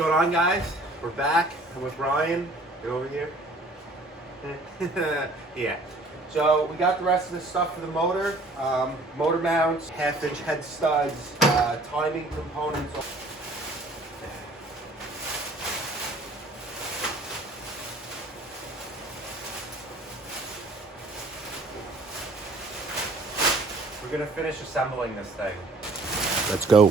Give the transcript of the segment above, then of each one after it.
going on, guys? We're back. I'm with Ryan. Get over here. Yeah. So we got the rest of the stuff for the motor. Motor mounts, half-inch head studs, timing components. We're gonna finish assembling this thing. Let's go.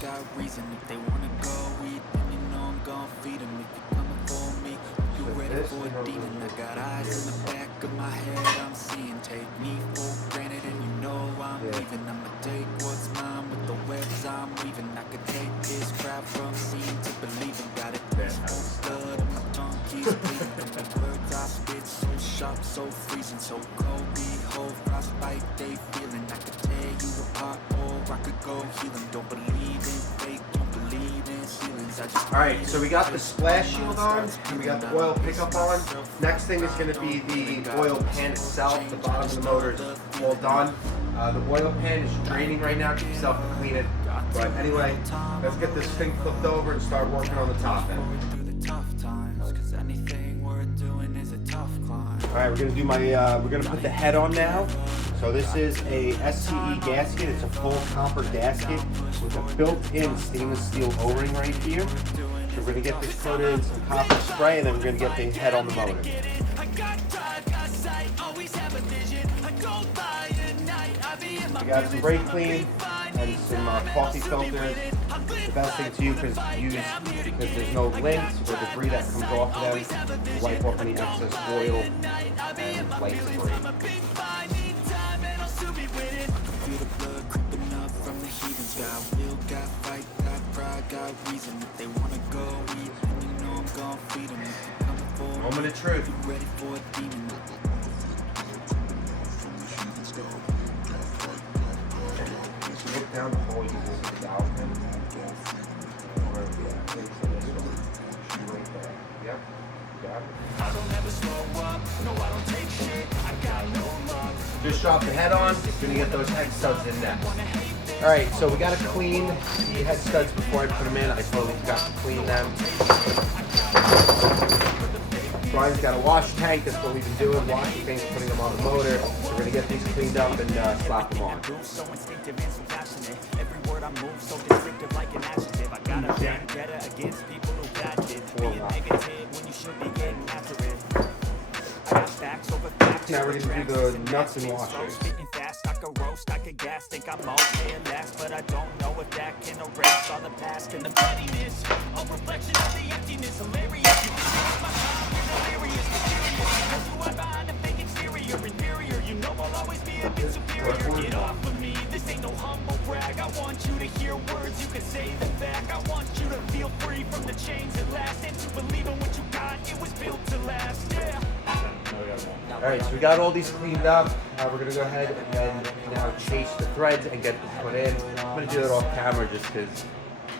Got reason if they wanna go eat, then you know I'm gon' feed them. If you're coming for me, you ready for a demon. I got eyes in the back of my head, I'm seeing. Take me for granted and you know I'm leaving. I'ma take what's mine with the webs I'm weaving. I could take this crap from seeing to believing. Got it this blood and my tongue keeps bleeding. From the words I spit, so sharp, so freezing, so cold. Behold, frostbite, they feeling. I could tear you apart or I could go heal them. Don't believe in fake, don't believe in ceilings. Alright, so we got the splash shield on, and we got the oil pickup on. Next thing is going to be the oil pan itself. The bottom of the motor is all done. The oil pan is draining right now. Keep yourself to clean it. But anyway, let's get this thing flipped over and start working on the top end. Alright, we're gonna do we're gonna put the head on now. So this is a SCE gasket. It's a full copper gasket with a built-in stainless steel O-ring right here. So we're gonna get this coated in some copper spray, and then we're gonna get the head on the motor. We got some brake clean and some coffee filters. The best thing to use because there's no lint or debris that comes off of them to wipe off any excess oil and light debris. Moment of truth. Look down before you move the valve pin. Yep. I don't ever slow up. No, I don't take shit. I got no love. Just drop the head on. Gonna get those head studs in next. Alright, so we gotta clean the head studs before I put them in. I totally forgot to clean them. Brian's got a wash tank. That's what we've been doing. Washing things, putting them on the motor. So we're gonna get these cleaned up and slap them on. Every word I move so descriptive like an adjective. I got a vendetta against people who got it. Being negative when you should be getting after it. I got facts over facts. Now we're gonna do the nuts and washers. Fast, I could roast, I could gas, think I'm okay at last, but I don't know if that can erase all the past and the pettiness. A reflection of the emptiness, hilarious. You can my time, you're delirious, mysterious. That's who I'm behind a fake exterior, inferior. You know I'll always be a bit superior. Get off of me, this ain't no humble brag. I want you to hear words, you can say them back. I want you to feel free from the chains at last, and to believe in what you got, it was built to last, yeah. Alright, so we got all these cleaned up. We're going to go ahead and now chase the threads and get them put in. I'm going to do it off camera just because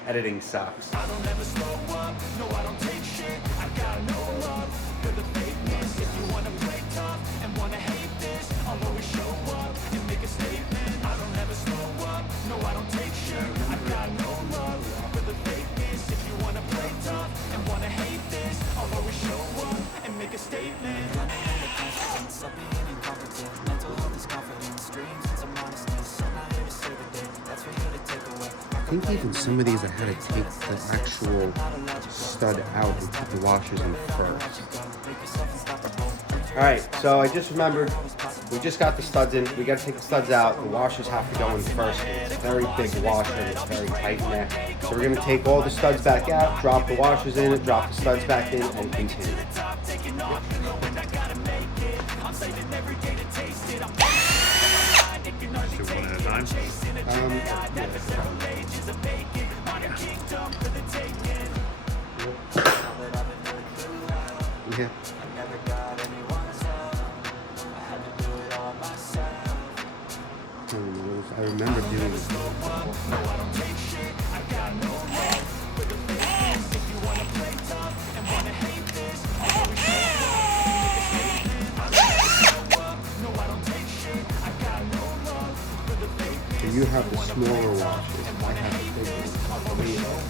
editing sucks. I don't ever slow up, no I don't take shit. I got no love for the fakeness. If you want to play tough and want to hate this, I'll always show up and make a statement. I don't ever slow up, no I don't take shit. I got no love for the fakeness. If you want to play tough and want to hate this, I'll always show up and make a statement. I think even some of these I had to take the actual stud out and put the washers in first. Alright, so I just remembered, we just got the studs in, we got to take the studs out, the washers have to go in first. It's a very big washer and it's very tight in there. So we're going to take all the studs back out, drop the washers in, drop the studs back in, and continue. One at a time. Yeah. I remember doing it. So you have the smaller washes. I have the big ones.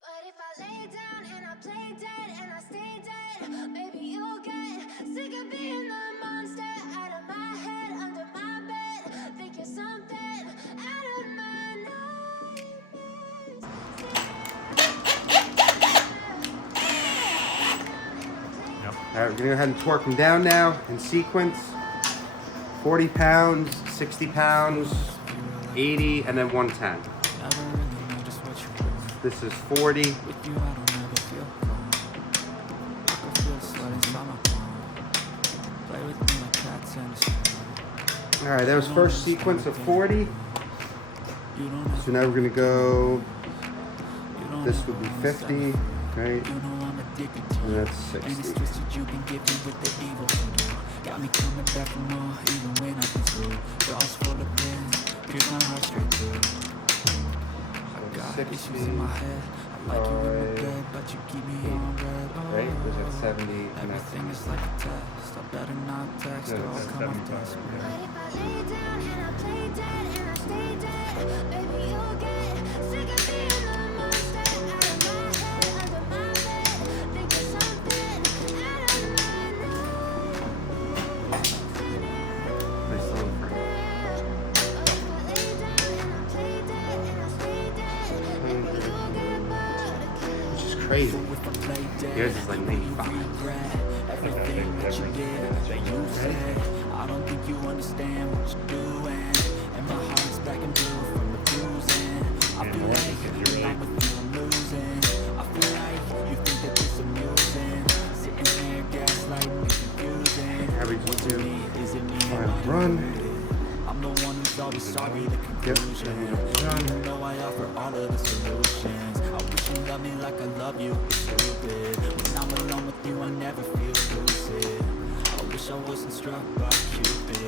But if I lay down and I play dead and I stay dead, maybe you'll get sick of being the monster out of my head, under my bed. Think you're something out of my nightmares. All right, we're gonna go ahead and torque them down now in sequence. 40 pounds, 60 pounds, 80, and then 110. This is 40. All right, that was first sequence of 40. So now we're gonna go, this would be 50, right? And that's 60. Got me coming back for more, even when I've been through. Jaws full of pins, pierce my heart straight through. I got issues in my head. I like you in my bed, but you keep me on red. Oh, right, was at 70. Everything is like a test. I better not text or I'll come up desperate. But if I lay down and I play dead and I stay dead, maybe you'll get sick of being the monster out of my head, under my bed. Think you're something out of my nightmares. Nice little frame. Which is crazy. Yours is like 95. Everything that you did, that you said, I don't think you understand what you're doing. And my heart's black and blue from the bruising. I feel like when I'm with you, I'm losing. I feel like you think that this amusing. Sitting there, gaslighting me, confusing. What to me, is it me? Run. I'm the one who's always sorry, the conclusion. Even though I offer all of the solutions, I wish you loved me like I love you, it's stupid. When I'm alone with you, I never feel lucid. I wish I wasn't struck by Cupid.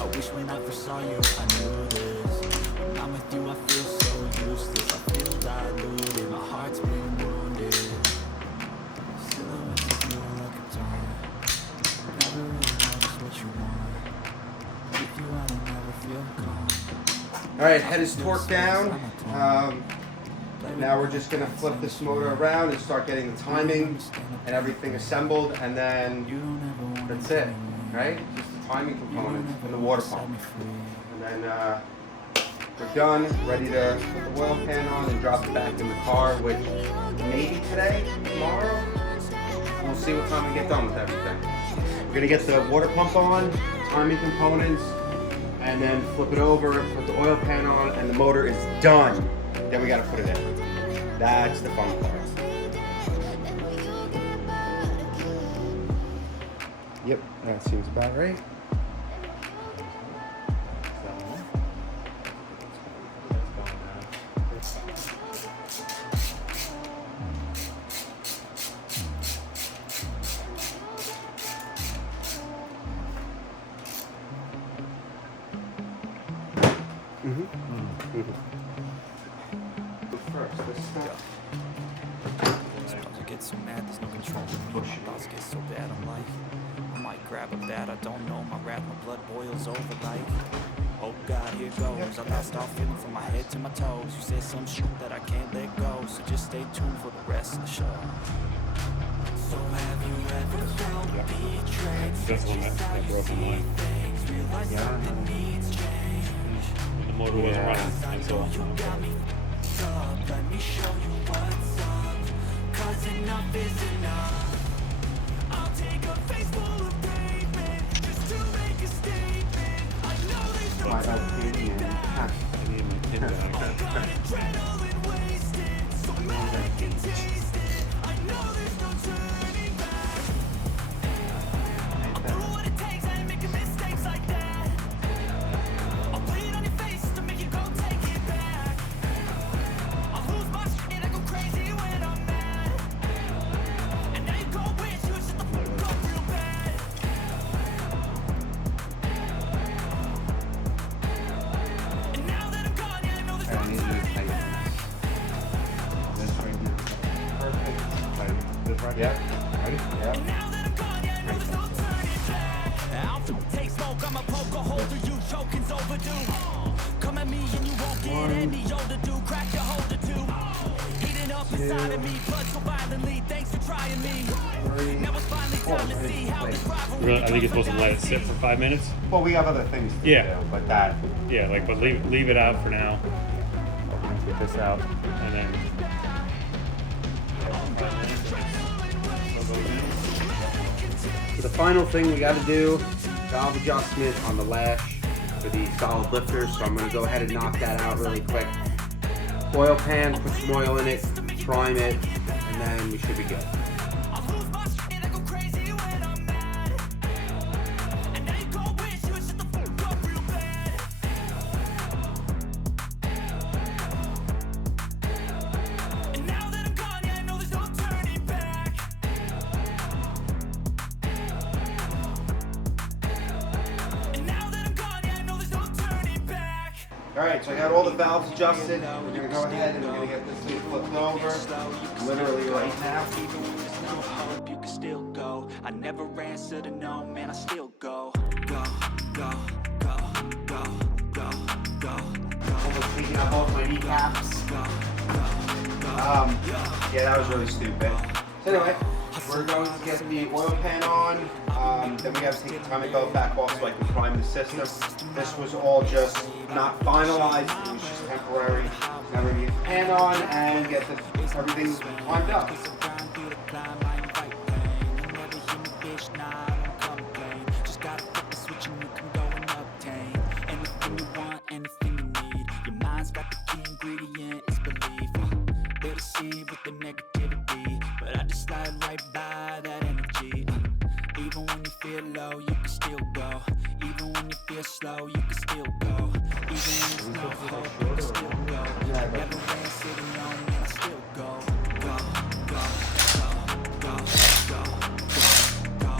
I wish when I first saw you, I knew this. When I'm with you, I feel so useless. I feel diluted, my heart's been wounded. Silhouettes of you like a dawn. Never really know just what you want. All right, head is torqued down. Now we're just gonna flip this motor around and start getting the timing and everything assembled, and then that's it, right? Just the timing components and the water pump. And then we're done, ready to put the oil pan on and drop it back in the car, which maybe today, tomorrow. We'll see what time we get done with everything. We're gonna get the water pump on, timing components, and then flip it over, put the oil pan on, and the motor is done. Then we gotta put it in. That's the fun part. Yep, that seems about right. First, this stuff. Sometimes I get so mad, there's no control of me. My thoughts get so bad, I'm like, I might grab a bat, I don't know. My wrath, my blood boils over like, oh God, here goes. I lost all feeling from my head to my toes. You said some shit that I can't let go, so just stay tuned for the rest of the show. So have you ever felt betrayed? That's one that broke my mind. Realize something needs change. The motor wasn't running, and so Let me show you what's up, 'cause enough is enough. I'll take a face full of pavement just to make a statement. I know there's no I need my pin down. adrenaline wasted, so mad I can taste it. I know there's no turning back. I'll do what it takes, I ain't making mistakes like that. I'll play it on your face to make you go take it back. I'll lose my shit, I go crazy when I'm mad. And now inside of me. Blood so violently, thanks for trying me. Now it's finally time to see how this rivalry. Really, I think you're supposed to let it sit for 5 minutes. Well, we have other things to Yeah. do, but that. Yeah, like, but leave it out for now. Get this out, and then. So the final thing we got to do, valve adjustment on the lash for the solid lifter. So I'm going to go ahead and knock that out really quick. Oil pan, put some oil in it, prime it, and then we should be good. Alright, so I got all the valves adjusted. We're going to go ahead and we're going to get this thing flipped over. Literally right now. Even when there's no hope, you can still go. I never answer to no, man, I still go. Go, go, go, go, go, go, go. Almost taking out both my kneecaps. Yeah, that was really stupid. So anyway, we're going to get the oil pan on. Then we have to take the timing belt back off so I can prime the system. This was all just not finalized. It was just temporary. Now we're going to get the pan on and get everything primed up. But I just slide right by that energy. Even when you feel low, you can still go. Even when you feel slow, you can still go. Even when there's no hope, you can still go. Never ran sitting on, man, I still go. Go, go, go, go, go, go, go, go, go,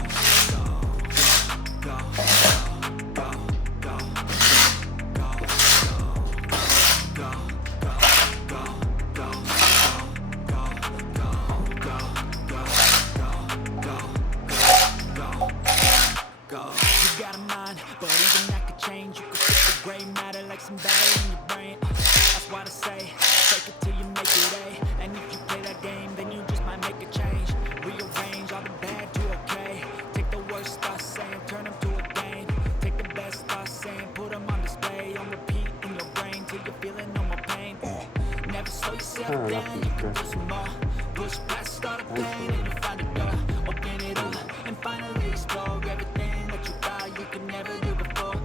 go, You got a mind, but even that could change. You could put the gray matter like some battery in your brain. That's why I say, fake it till you make it A. And if you play that game, then you just might make a change. Rearrange all the bad to okay. Take the worst thoughts saying, turn them to a game. Take the best thoughts saying, put them on display. On repeat in your brain till you're feeling no more pain. Never slow yourself down, you can do some more. Push past all the pain and you find a door. Open it up and finally explore everything that you thought you could never do before.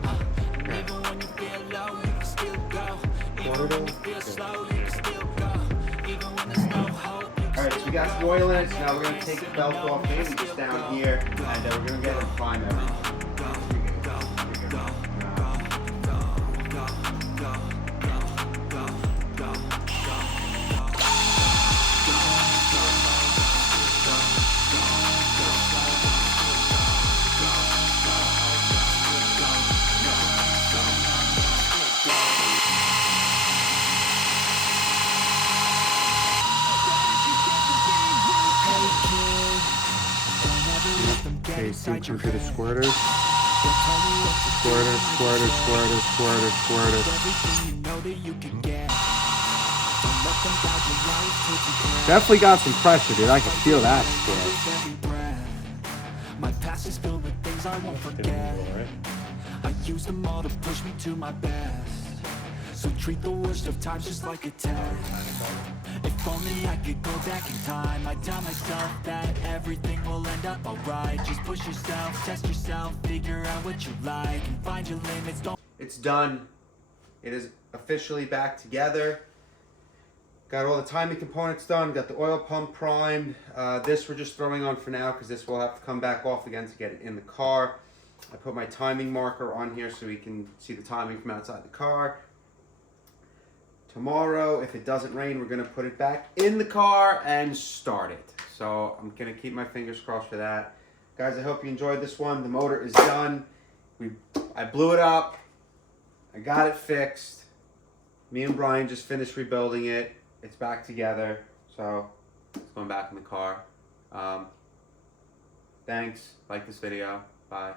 And even when you feel low, you can still go. Even when you feel slow, you can still go. Even when there's no hope, you can Alright, so we got some oil in it, so now we're going to take the belt off, maybe just down here, and we're going to get it and prime everything. Okay, sync them to the squirters. Squirter, squirter, squirter, squirter, squirter. Definitely got some pressure, dude. I can feel that shit. My past is filled with things I won't forget. I use them all to push me to my best. So treat the worst of times just like a test. If only I could go back in time, I'd tell myself that everything will end up alright. Just push yourself, test yourself, figure out what you like, and find your limits. Don't. It's done. It is officially back together. Got all the timing components done. Got the oil pump primed. This we're just throwing on for now because this will have to come back off again to get it in the car. I put my timing marker on here so we can see the timing from outside the car. Tomorrow, if it doesn't rain, we're going to put it back in the car and start it. So I'm going to keep my fingers crossed for that. Guys, I hope you enjoyed this one. The motor is done. I blew it up. I got it fixed. Me and Brian just finished rebuilding it. It's back together. So it's going back in the car. Thanks. Like this video. Bye.